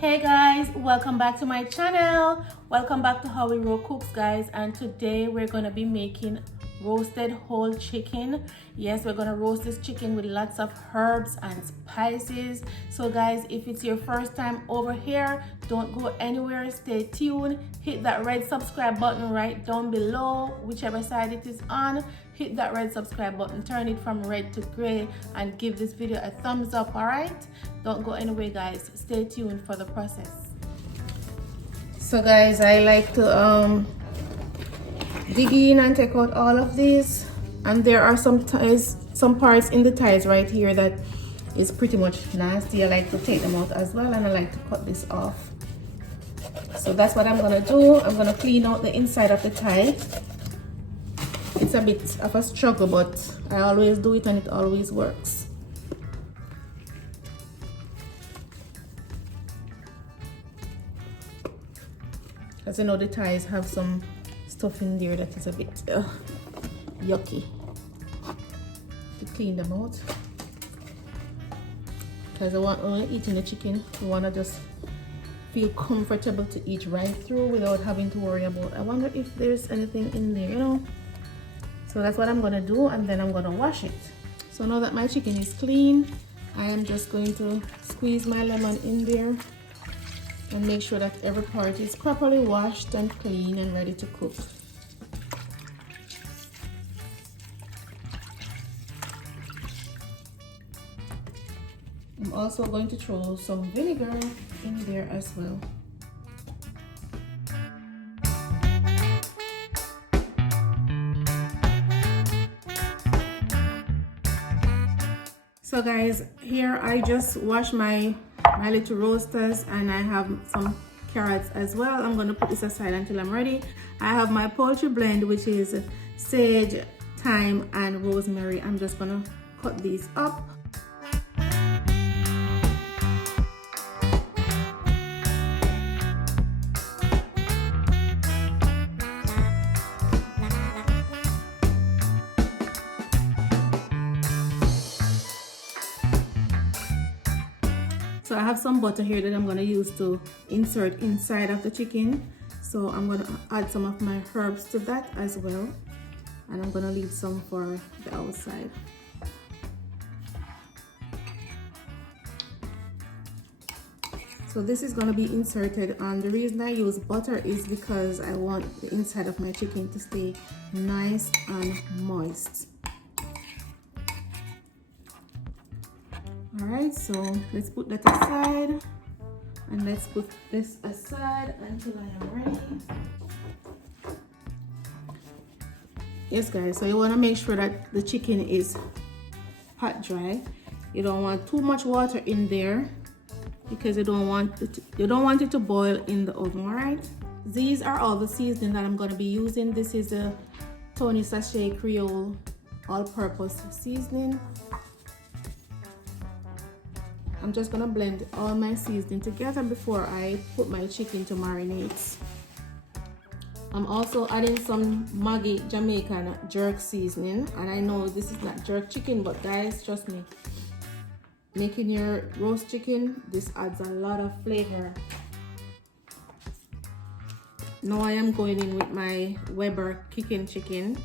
Hey guys, welcome back to my channel. Welcome back to Howwerowe Cooks, guys. And today we're gonna be making roasted whole chicken. Yes, we're gonna roast this chicken with lots of herbs and spices. So guys, if it's your first time over here, don't go anywhere, stay tuned. Hit that red subscribe button right down below, whichever side it is on. Hit that red subscribe button, turn it from red to gray, and give this video a thumbs up. All right, don't go anywhere guys, stay tuned for the process. So guys, I like to dig in and take out all of these, and there are some parts in the thighs right here that is pretty much nasty. I like to take them out as well, and I like to cut this off. So that's what I'm gonna do. I'm gonna clean out the inside of the thigh. It's a bit of a struggle, but I always do it and it always works. As you know, the thighs have some stuff in there that is a bit yucky. To clean them out, because when we're eating the chicken, we want to just feel comfortable to eat right through without having to worry about, I wonder if there's anything in there, you know. So that's what I'm gonna do, and then I'm gonna wash it. So now that my chicken is clean, I am just going to squeeze my lemon in there and make sure that every part is properly washed and clean and ready to cook. I'm also going to throw some vinegar in there as well. So guys, here I just washed my little roasters, and I have some carrots as well. I'm going to put this aside until I'm ready. I have my poultry blend, which is sage, thyme, and rosemary. I'm just going to cut these up. So I have some butter here that I'm going to use to insert inside of the chicken. So I'm going to add some of my herbs to that as well. And I'm going to leave some for the outside. So this is going to be inserted, and the reason I use butter is because I want the inside of my chicken to stay nice and moist. Alright, so let's put that aside, and let's put this aside until I am ready. Yes guys, so you want to make sure that the chicken is hot dry. You don't want too much water in there because you don't want it to boil in the oven. Alright, these are all the seasoning that I'm going to be using. This is a Tony Sachet Creole all-purpose seasoning. I'm just gonna blend all my seasoning together before I put my chicken to marinate. I'm also adding some Maggi Jamaican jerk seasoning, and I know this is not jerk chicken, but guys, trust me, making your roast chicken, this adds a lot of flavor. Now I am going in with my Weber kicking chicken.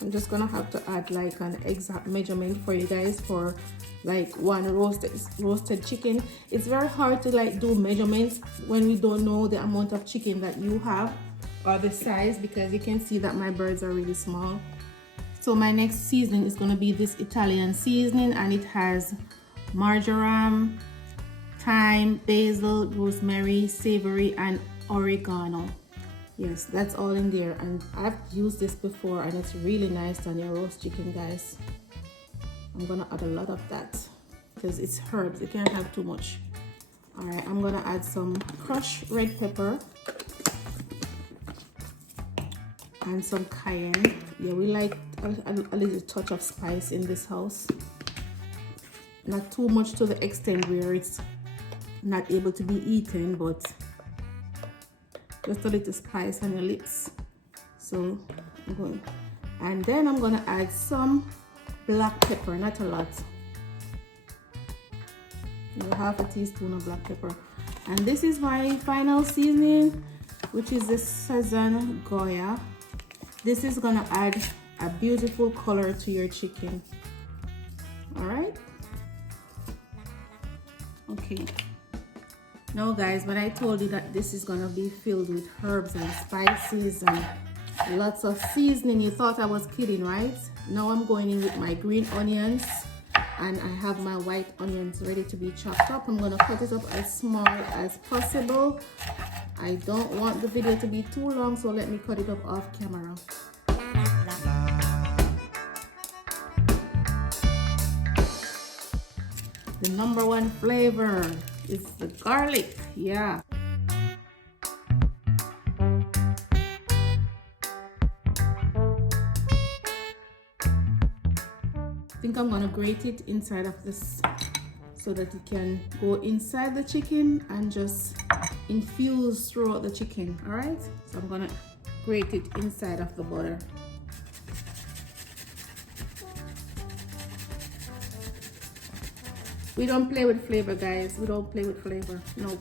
I'm just gonna have to add like an exact measurement for you guys for like one roasted chicken. It's very hard to like do measurements when we don't know the amount of chicken that you have or the size, because you can see that my birds are really small. So my next seasoning is gonna be this Italian seasoning, and it has marjoram, thyme, basil, rosemary, savory, and oregano. Yes, that's all in there, and I've used this before and it's really nice on your roast chicken, guys. I'm gonna add a lot of that because it's herbs, you can't have too much. All right, I'm gonna add some crushed red pepper and some cayenne. Yeah, we like a little touch of spice in this house. Not too much to the extent where it's not able to be eaten, but just a little spice on your lips. So I'm going, and then I'm gonna add some black pepper, not a lot. half a teaspoon of black pepper. And this is my final seasoning, which is the sazon Goya. This is gonna add a beautiful color to your chicken. All right. Okay. Now guys, when I told you that this is gonna be filled with herbs and spices and lots of seasoning, you thought I was kidding, right? Now I'm going in with my green onions, and I have my white onions ready to be chopped up. I'm gonna cut it up as small as possible. I don't want the video to be too long, so let me cut it up off camera. The number one flavor is the garlic, yeah. I think I'm gonna grate it inside of this so that it can go inside the chicken and just infuse throughout the chicken. All right, so I'm gonna grate it inside of the butter. We don't play with flavor, guys. We don't play with flavor. No.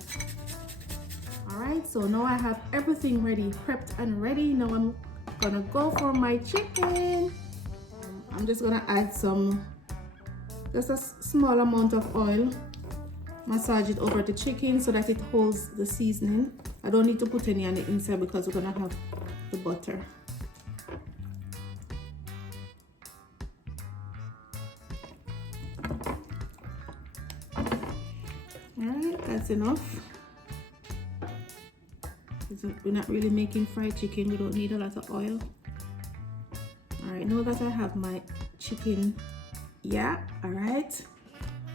All right, so now I have everything ready, prepped and ready. Now I'm gonna go for my chicken. I'm just gonna add just a small amount of oil. Massage it over the chicken so that it holds the seasoning. I don't need to put any on the inside because we're gonna have the butter. Alright, that's enough. We're not really making fried chicken. We don't need a lot of oil. Alright, now that I have my chicken, yeah, alright.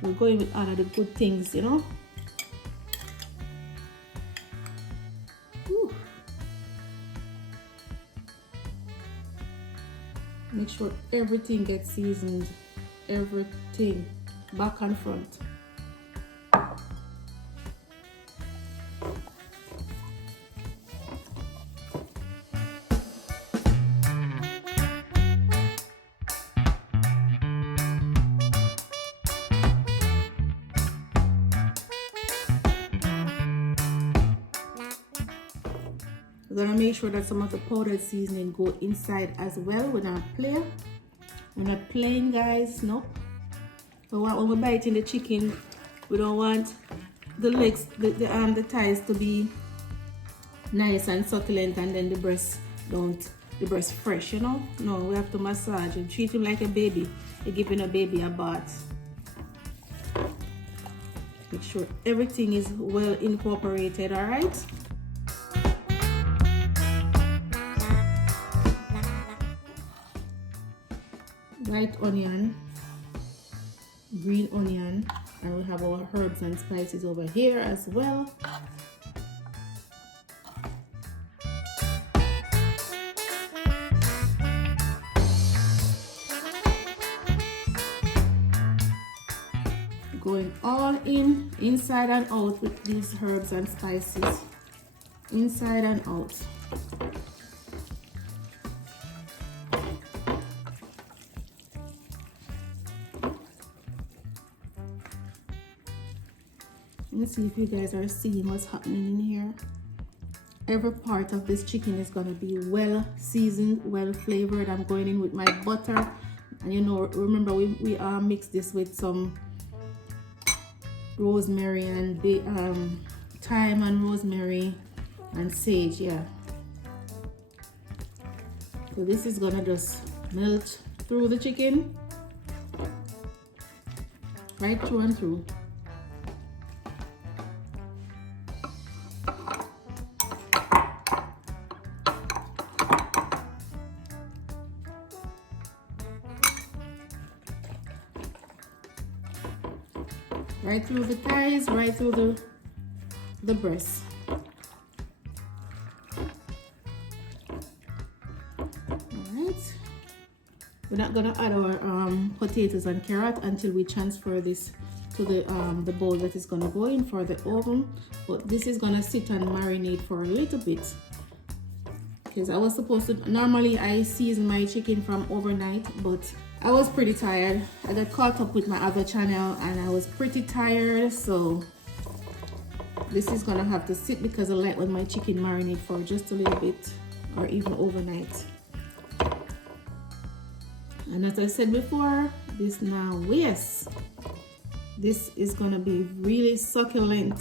We're going with all of the good things, you know. Whew. Make sure everything gets seasoned. Everything, back and front. We're gonna make sure that some of the powdered seasoning go inside as well. We're not playing, guys. Nope. But when we're biting the chicken, we don't want the legs, the thighs to be nice and succulent, and then the breast fresh, you know. No, we have to massage and treat him like a baby. You're giving a baby a bath. Make sure everything is well incorporated. All right. White onion, green onion, and we have our herbs and spices over here as well. Going all in, inside and out with these herbs and spices. Inside and out. Let's see if you guys are seeing what's happening in here. Every part of this chicken is gonna be well seasoned, well flavored. I'm going in with my butter, and you know, remember we mixed this with some rosemary and thyme and rosemary and sage, yeah. So this is gonna just melt through the chicken, right through and through. Right through the thighs, right through the breast. Alright. We're not gonna add our potatoes and carrot until we transfer this to the bowl that is gonna go in for the oven. But this is gonna sit and marinate for a little bit. Because I was supposed to, normally I season my chicken from overnight, but I was pretty tired. I got caught up with my other channel and I was pretty tired, so this is gonna have to sit because I like when my chicken marinate for just a little bit or even overnight. And as I said before, this now, yes, this is gonna be really succulent.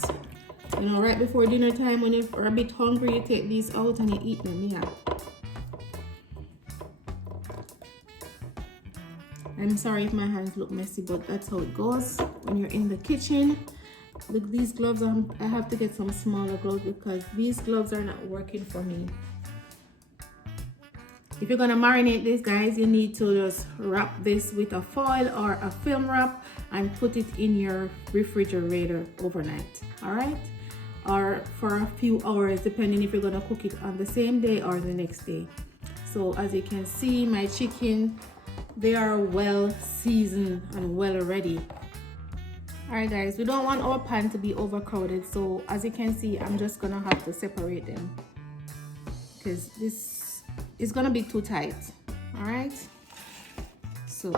You know, right before dinner time when you're a bit hungry, you take these out and you eat them, yeah. I'm sorry if my hands look messy, but that's how it goes when you're in the kitchen. Look, these gloves, I have to get some smaller gloves because these gloves are not working for me. If you're gonna marinate this, guys, you need to just wrap this with a foil or a film wrap and put it in your refrigerator overnight, all right? Or for a few hours, depending if you're gonna cook it on the same day or the next day. So as you can see, my chicken, they are well seasoned and well ready. All right, guys, we don't want our pan to be overcrowded, so as you can see, I'm just gonna have to separate them because this is gonna be too tight. All right, so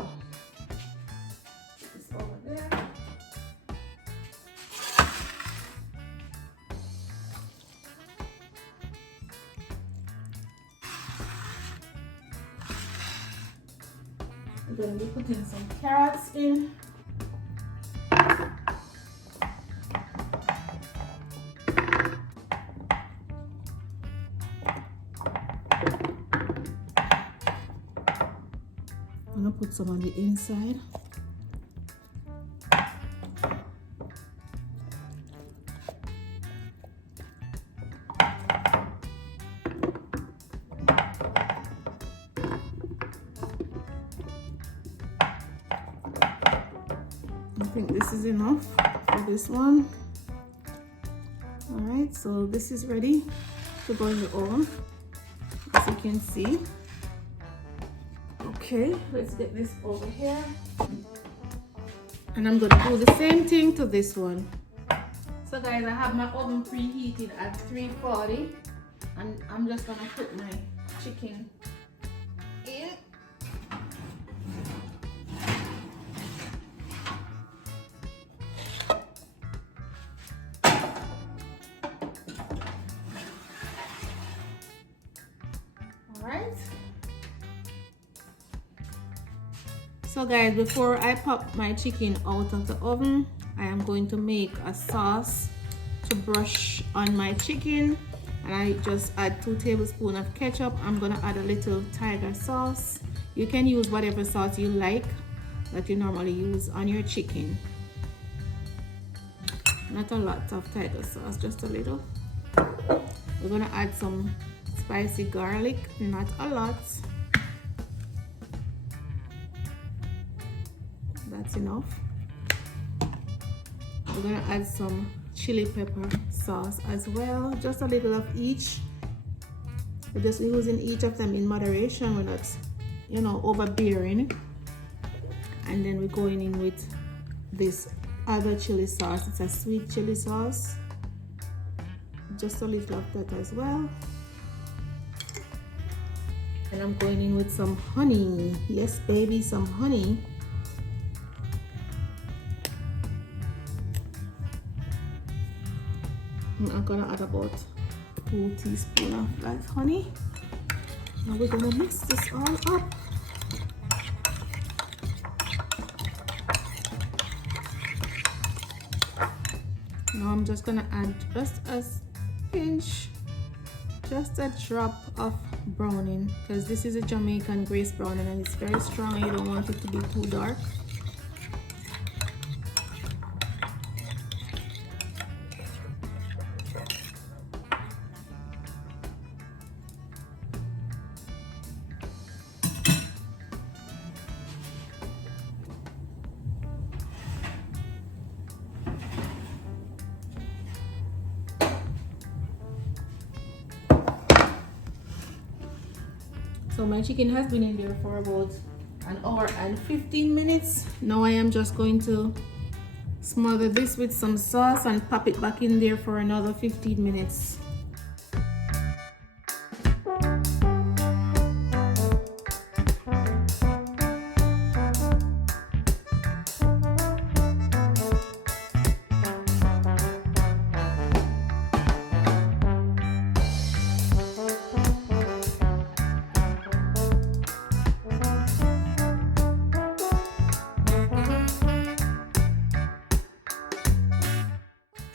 this over there. I'm gonna be putting some carrots in. I'm gonna put some on the inside. I think this is enough for this one. All right, so this is ready to go in the oven, as you can see. Okay, let's get this over here. And I'm gonna do the same thing to this one. So guys, I have my oven preheated at 340 and I'm just gonna put my chicken in. So guys, before I pop my chicken out of the oven, I am going to make a sauce to brush on my chicken, and I just add 2 tablespoons of ketchup. I'm gonna add a little tiger sauce. You can use whatever sauce you like that you normally use on your chicken. Not a lot of tiger sauce, just a little. We're gonna add some spicy garlic, not a lot. That's enough. We're gonna add some chili pepper sauce as well, just a little of each. We're just using each of them in moderation. We're not, you know, overbearing. And then we're going in with this other chili sauce. It's a sweet chili sauce. Just a little of that as well. And I'm going in with some honey. Yes, baby, some honey. I'm gonna add about 2 teaspoons of that honey. Now we're gonna mix this all up. Now I'm just gonna add just a pinch, just a drop of browning, because this is a Jamaican grace browning and it's very strong and you don't want it to be too dark. So my chicken has been in there for about 1 hour and 15 minutes. Now I am just going to smother this with some sauce and pop it back in there for another 15 minutes.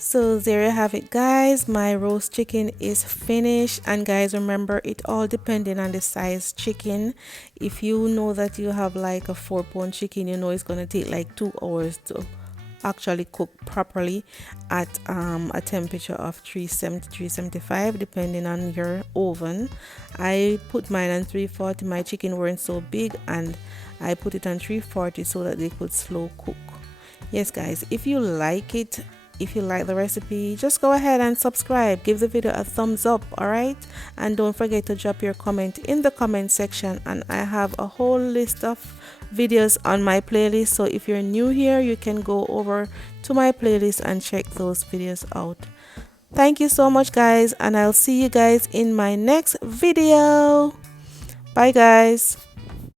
So there you have it, guys. My roast chicken is finished. And guys, remember, it all depending on the size chicken. If you know that you have like a 4-pound chicken, you know it's gonna take like 2 hours to actually cook properly at a temperature of 370 375 depending on your oven. I put mine on 340. My chicken weren't so big, and I put it on 340 so that they could slow cook. Yes guys, if you like it, if you like the recipe, just go ahead and subscribe, give the video a thumbs up, all right? And don't forget to drop your comment in the comment section. And I have a whole list of videos on my playlist, so if you're new here, you can go over to my playlist and check those videos out. Thank you so much, guys, and I'll see you guys in my next video. Bye guys.